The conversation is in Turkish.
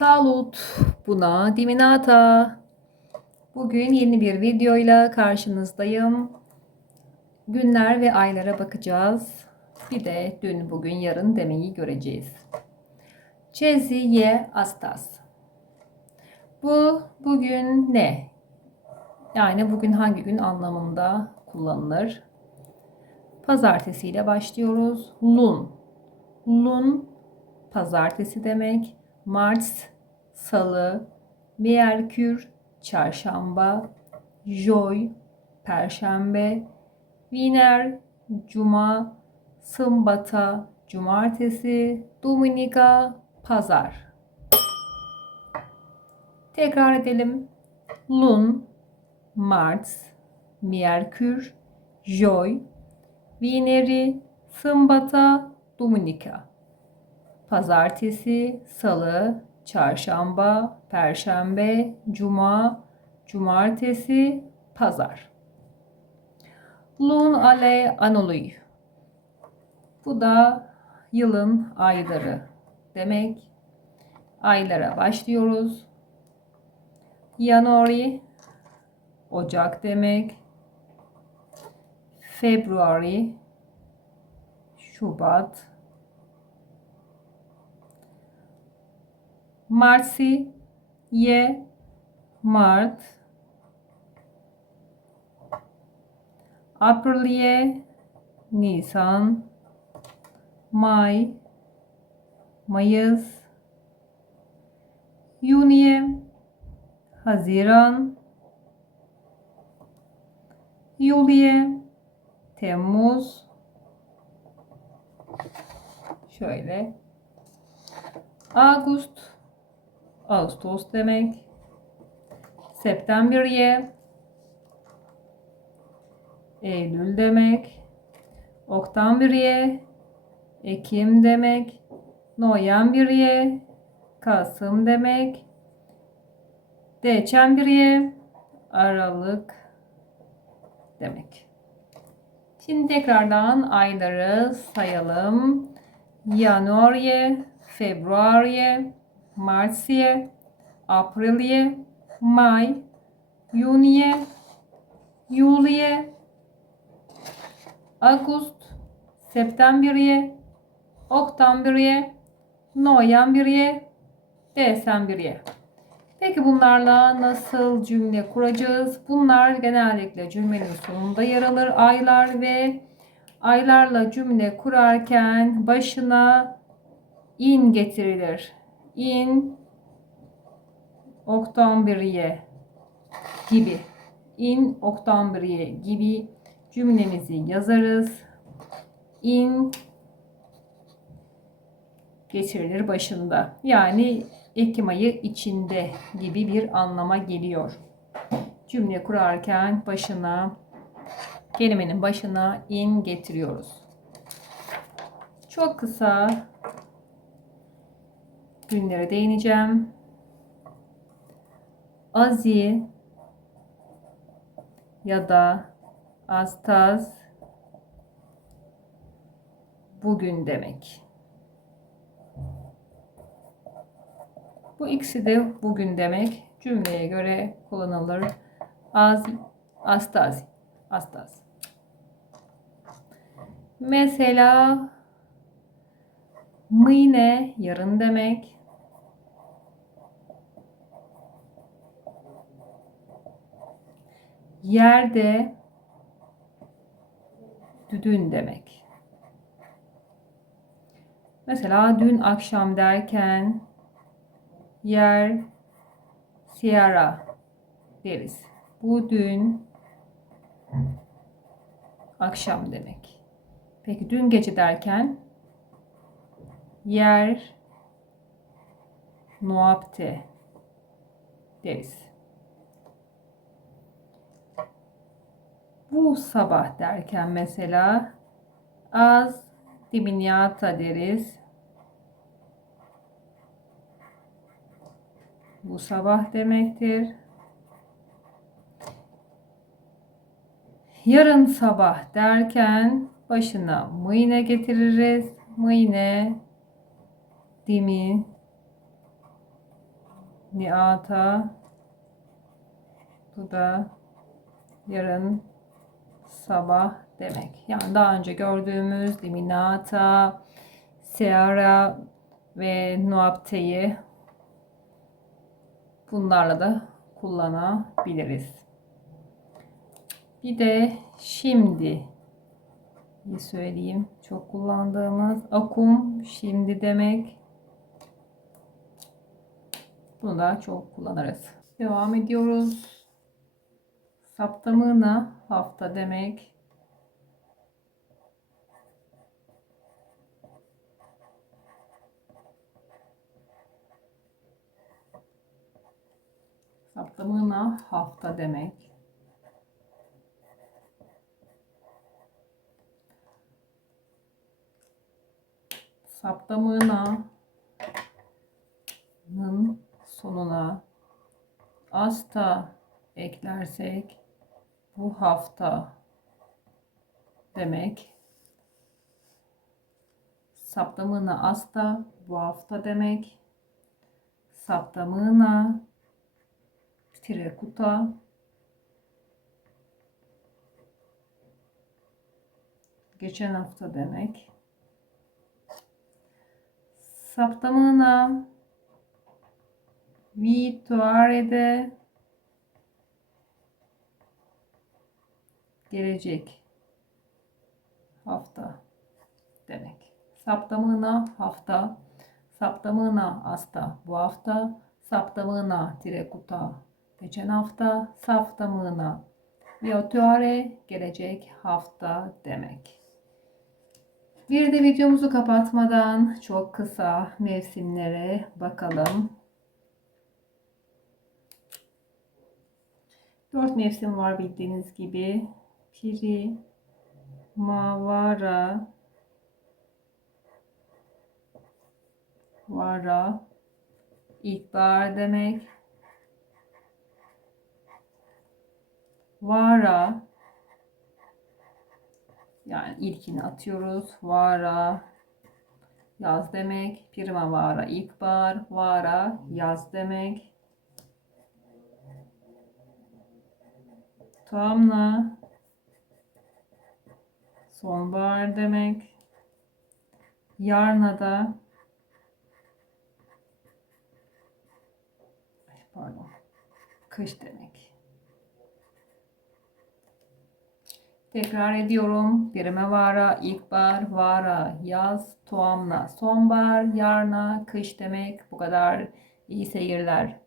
Salut, buna diminata. Bugün yeni bir videoyla karşınızdayım. Günler ve aylara bakacağız. Bir de dün, bugün, yarın demeyi göreceğiz. Cezi ye astas. Bu bugün ne? Yani bugün hangi gün anlamında kullanılır? Pazartesi ile başlıyoruz. Lun. Lun pazartesi demek. Mars salı, Merkür çarşamba, Joy perşembe, Viner cuma, Sımbata cumartesi, Dominika pazar. Tekrar edelim. Lun, Mars, Merkür, Joy, Vineri, Sımbata, Dominika. Pazartesi, Salı, Çarşamba, Perşembe, Cuma, Cumartesi, Pazar. Lun ale anului. Bu da yılın ayları demek. Aylara başlıyoruz. January Ocak demek. February Şubat Marsi ye Mart. Aprilie Nisan. May Mayıs. Yuniye Haziran. Yuliye Temmuz. Şöyle. Ağustos Ağustos demek. Septemberye Eylül demek. Oktoberye Ekim demek. Noyemberye Kasım demek. Decemberye Aralık demek. Şimdi tekrardan ayları sayalım. Januarye, Februarye, Marsiye, Aprilie, May, Juniye, Juliye, Ağustos, Septemberye, Oktoberye, Noyemberye, Desemberye. Peki bunlarla nasıl cümle kuracağız? Bunlar genellikle cümlenin sonunda yer alır. Aylar ve aylarla cümle kurarken başına in getirilir. In Oktoberye gibi. In Oktoberye gibi cümlemizi yazarız. In geçirilir başında. Yani Ekim ayı içinde gibi bir anlama geliyor. Cümle kurarken başına kelimenin başına in getiriyoruz. Çok kısa günlere değineceğim. Azi ya da Astaz bugün demek. Bu ikisi de bugün demek. Cümleye göre kullanılır. Az, astaz, astaz. Mesela mıyne yarın demek. Yerde dün demek. Mesela dün akşam derken yer Sierra deriz. Bu dün akşam demek. Peki dün gece derken yer noapte deriz. Bu sabah derken mesela az diminyata deriz. Bu sabah demektir. Yarın sabah derken başına mıyne getiririz. Mıyne dimi niata. Bu da yarın sabah demek. Yani daha önce gördüğümüz liminata, seara ve nuapteyi bunlarla da kullanabiliriz. Bir de şimdi iyi söyleyeyim. Çok kullandığımız akum şimdi demek. Bunu da çok kullanırız. Devam ediyoruz. Saptamığına hafta demek. Saptamığına hafta demek. Saptamığına nın sonuna asta eklersek bu hafta demek. Saptamığına asta bu hafta demek. Saptamığına Tirekuta geçen hafta demek. Saptamığına Vituare'de gelecek hafta demek. Saptamığına hafta, saptamığına hasta bu hafta, saptamığına tirekuta geçen hafta, saptamığına vituare gelecek hafta demek. Bir de videomuzu kapatmadan çok kısa mevsimlere bakalım. Dört mevsim var bildiğiniz gibi. Piri, Mavara, Vara, ilkbahar demek. Vara, yani ilkini atıyoruz. Vara, yaz demek. Primavera, ilkbahar. Vara, yaz demek. Tamla sonbahar demek. Yarna da pardon. Kış demek. Tekrar ediyorum. Primavera, ilkbahar, vara, yaz, tuamla, sonbahar, yarna, kış demek. Bu kadar iyi seyirler.